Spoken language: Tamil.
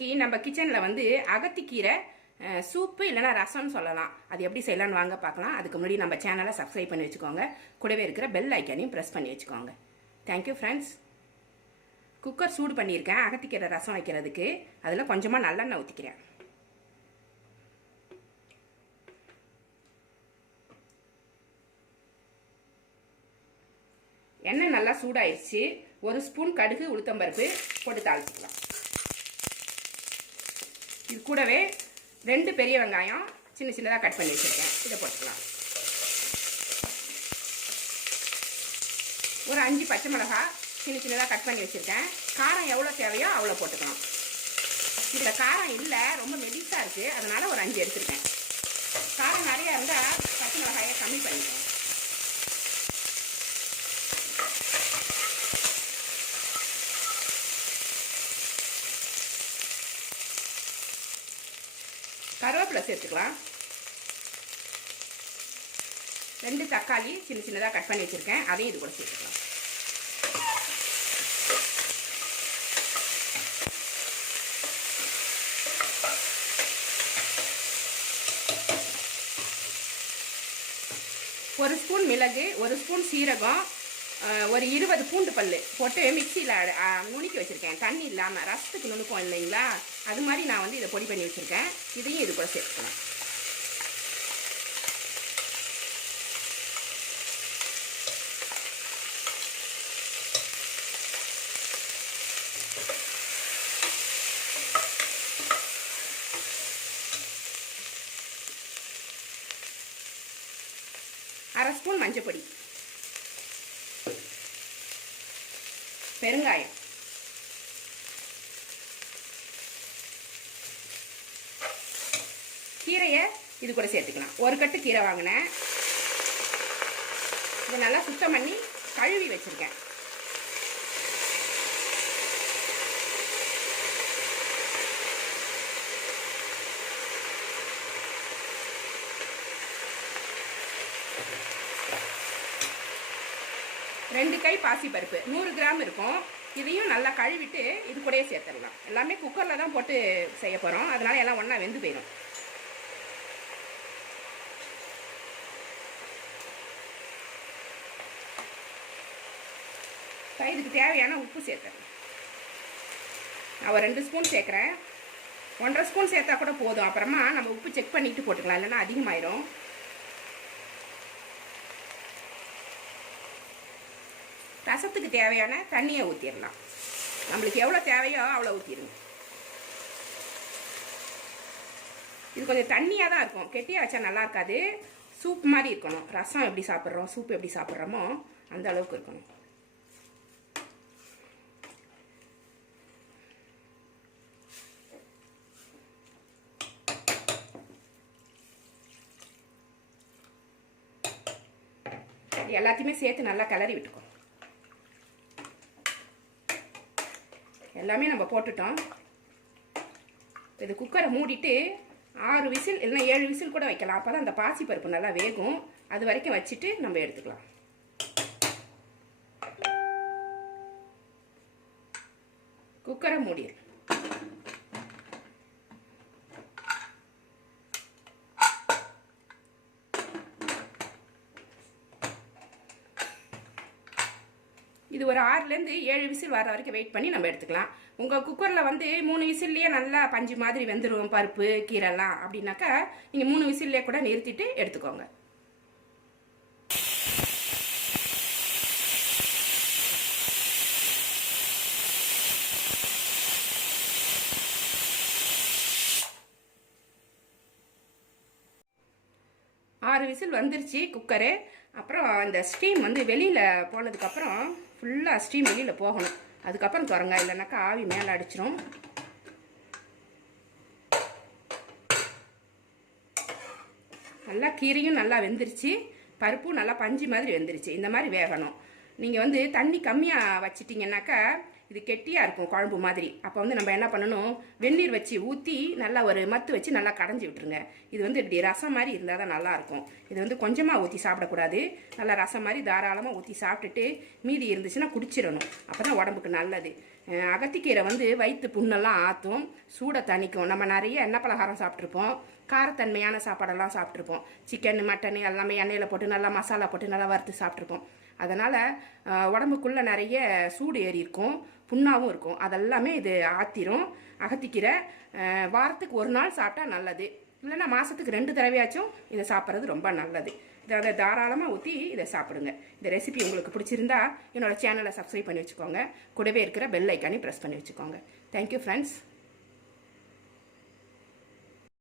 இன்னைக்கு நம்ம கிச்சனில் வந்து அகத்திக்கீரை சூப்பு இல்லைனா ரசம்னு சொல்லலாம். அது எப்படி செய்யலான்னு வாங்க பார்க்கலாம். அதுக்கு முன்னாடி நம்ம சேனலை சப்ஸ்கிரைப் பண்ணி வச்சுக்கோங்க. கூடவே இருக்கிற பெல் ஐக்கானையும் ப்ரெஸ் பண்ணி வச்சுக்கோங்க. Thank you friends. குக்கர் சூடு பண்ணியிருக்கேன் அகத்திக்கீரை ரசம் வைக்கிறதுக்கு. அதில் கொஞ்சமாக நல்லெண்ணெய் ஊற்றிக்கிறேன். எண்ணெய் நல்லா சூடாயிடுச்சு. ஒரு ஸ்பூன் கடுகு உளுத்தம்பருப்பு போட்டு தாளிச்சிக்கலாம். இது கூடவே 2 பெரிய வெங்காயம் சின்ன சின்னதாக கட் பண்ணி வச்சுருக்கேன். இதை போட்டுக்கலாம். ஒரு 5 பச்சை மிளகாய் சின்ன சின்னதாக கட் பண்ணி வச்சுருக்கேன். காரம் எவ்வளோ தேவையோ அவ்வளோ போட்டுக்கலாம். இதில் காரம் இல்லை, ரொம்ப மெலிசாக இருக்குது, அதனால் ஒரு 5 எடுத்துருக்கேன். காரம் நிறையா இருந்தால் பச்சை மிளகாயை கம்மி பண்ணிக்கணும். கருவேப்பிலை சேர்த்துக்கலாம். 2 தக்காளி சின்ன சின்னதாக கட் பண்ணி வச்சுருக்கேன், அதையும் இது கூட சேர்த்துக்கலாம். ஒரு ஸ்பூன் மிளகு, ஒரு ஸ்பூன் சீரகம், ஒரு 20 பூண்டு பல் போட்டு மிக்சியில் நுணுக்கி வச்சுருக்கேன். தண்ணி இல்லாமல் ரசத்துக்கு நுணுப்போம் இல்லைங்களா, அது மாதிரி நான் வந்து இதை பொடி பண்ணி வச்சுருக்கேன். இதையும் இது கூட சேர்த்துக்கலாம். அரை ஸ்பூன் மஞ்சள், பெருங்காயம், கீரையை இது கூட சேர்த்துக்கலாம். ஒரு கட்டு கீரை வாங்கினேன். இதை நல்லா சுத்தம் பண்ணி கழுவி வச்சிருக்கேன். ரெண்டு கை பாசிப்பருப்பு 100 கிராம் இருக்கும். இதையும் நல்லா கழுவிட்டு இது கூடயே சேர்த்துடலாம். எல்லாமே குக்கரில் தான் போட்டு செய்ய போகிறோம், அதனால எல்லாம் ஒன்றா வெந்து போயிடும். இதுக்கு தேவையான உப்பு சேர்த்துறேன். நான் ஒரு 2 ஸ்பூன் சேர்க்குறேன். 1.5 ஸ்பூன் சேர்த்தா கூட போதும். அப்புறமா நம்ம உப்பு செக் பண்ணிட்டு போட்டுக்கலாம், இல்லைன்னா அதிகமாயிடும். ரசத்துக்கு தேவையான தண்ணியை ஊற்றிடலாம். நம்மளுக்கு எவ்வளோ தேவையோ அவ்வளோ ஊற்றிடுங்க. இது கொஞ்சம் தண்ணியாக தான் இருக்கும், கெட்டியாக வச்சா நல்லா இருக்காது. சூப் மாதிரி இருக்கணும். ரசம் எப்படி சாப்பிட்றோம், சூப் எப்படி சாப்பிட்றோமோ அந்த அளவுக்கு இருக்கணும். எல்லாத்தையுமே சேர்த்து நல்லா கிளறி விட்டுக்கோ. எல்லாமே நம்ம போட்டுட்டோம். இது குக்கரை மூடிட்டு 6 விசில் இல்லைன்னா 7 விசில் கூட வைக்கலாம். அப்போ தான் அந்த பாசி பருப்பு நல்லா வேகும். அது வரைக்கும் வச்சுட்டு நம்ம எடுத்துக்கலாம். குக்கரை மூடிடு. இது ஒரு 6லேருந்து 7 விசில் வர வரைக்கும் வெயிட் பண்ணி நம்ம எடுத்துக்கலாம். உங்கள் குக்கரில் வந்து 3 விசில்லையே நல்லா பஞ்சு மாதிரி வெந்துடும் பருப்பு கீரைலாம் அப்படின்னாக்கா நீங்கள் 3 விசில்லையே கூட நிறுத்திட்டு எடுத்துக்கோங்க. ஆறு விசில் வந்துருச்சு குக்கரு. அப்புறம் இந்த ஸ்டீம் வந்து வெளியில் போனதுக்கப்புறம் ஃபுல்லாக ஸ்டீம் வெளியில் போகணும். அதுக்கப்புறம் திறங்க, இல்லைனாக்கா ஆவி மேலே அடிச்சிரும். நல்லா கீரையும் நல்லா வெந்துருச்சு, பருப்பும் நல்லா பஞ்சு மாதிரி வெந்துருச்சு. இந்த மாதிரி வேகணும். நீங்கள் வந்து தண்ணி கம்மியாக வச்சிட்டிங்கன்னாக்கா இது கெட்டியாக இருக்கும் குழம்பு மாதிரி. அப்போ வந்து நம்ம என்ன பண்ணணும், வெந்நீர் வச்சு ஊற்றி நல்லா ஒரு மத்து வச்சு நல்லா கடைஞ்சி விட்டுருங்க. இது வந்து இப்படி ரசம் மாதிரி இருந்தால் தான் நல்லாயிருக்கும். இது வந்து கொஞ்சமாக ஊற்றி சாப்பிடக்கூடாது, நல்லா ரசம் மாதிரி தாராளமாக ஊற்றி சாப்பிட்டுட்டு மீதி இருந்துச்சுன்னா குடிச்சிடணும். அப்போ தான் உடம்புக்கு நல்லது. அகத்திக்கீரை வந்து வயிற்று புண்ணெல்லாம் ஆற்றும், சூடை தணிக்கும். நம்ம நிறைய எண்ணெய் பலகாரம் சாப்பிட்ருப்போம், காரத்தன்மையான சாப்பாடெல்லாம் சாப்பிட்ருப்போம். சிக்கன் மட்டன் எல்லாமே எண்ணெயில் போட்டு நல்லா மசாலா போட்டு நல்லா வறுத்து சாப்பிட்ருப்போம். அதனால் உடம்புக்குள்ளே நிறைய சூடு ஏறி இருக்கும், புண்ணாகவும் இருக்கும். அதெல்லாமே இது ஆத்திரும். அகத்திக்கீரை வாரத்துக்கு ஒரு நாள் சாப்பிட்டா நல்லது, இல்லைன்னா மாதத்துக்கு 2 தடவையாச்சும் இதை சாப்பிட்றது ரொம்ப நல்லது. இதை தாராளமாக ஊற்றி இதை சாப்பிடுங்க. இந்த ரெசிபி உங்களுக்கு பிடிச்சிருந்தா என்னோடய சேனலை சப்ஸ்கிரைப் பண்ணி வச்சுக்கோங்க. கூடவே இருக்கிற பெல் ஐக்கானே ப்ரெஸ் பண்ணி வச்சுக்கோங்க. Thank you friends.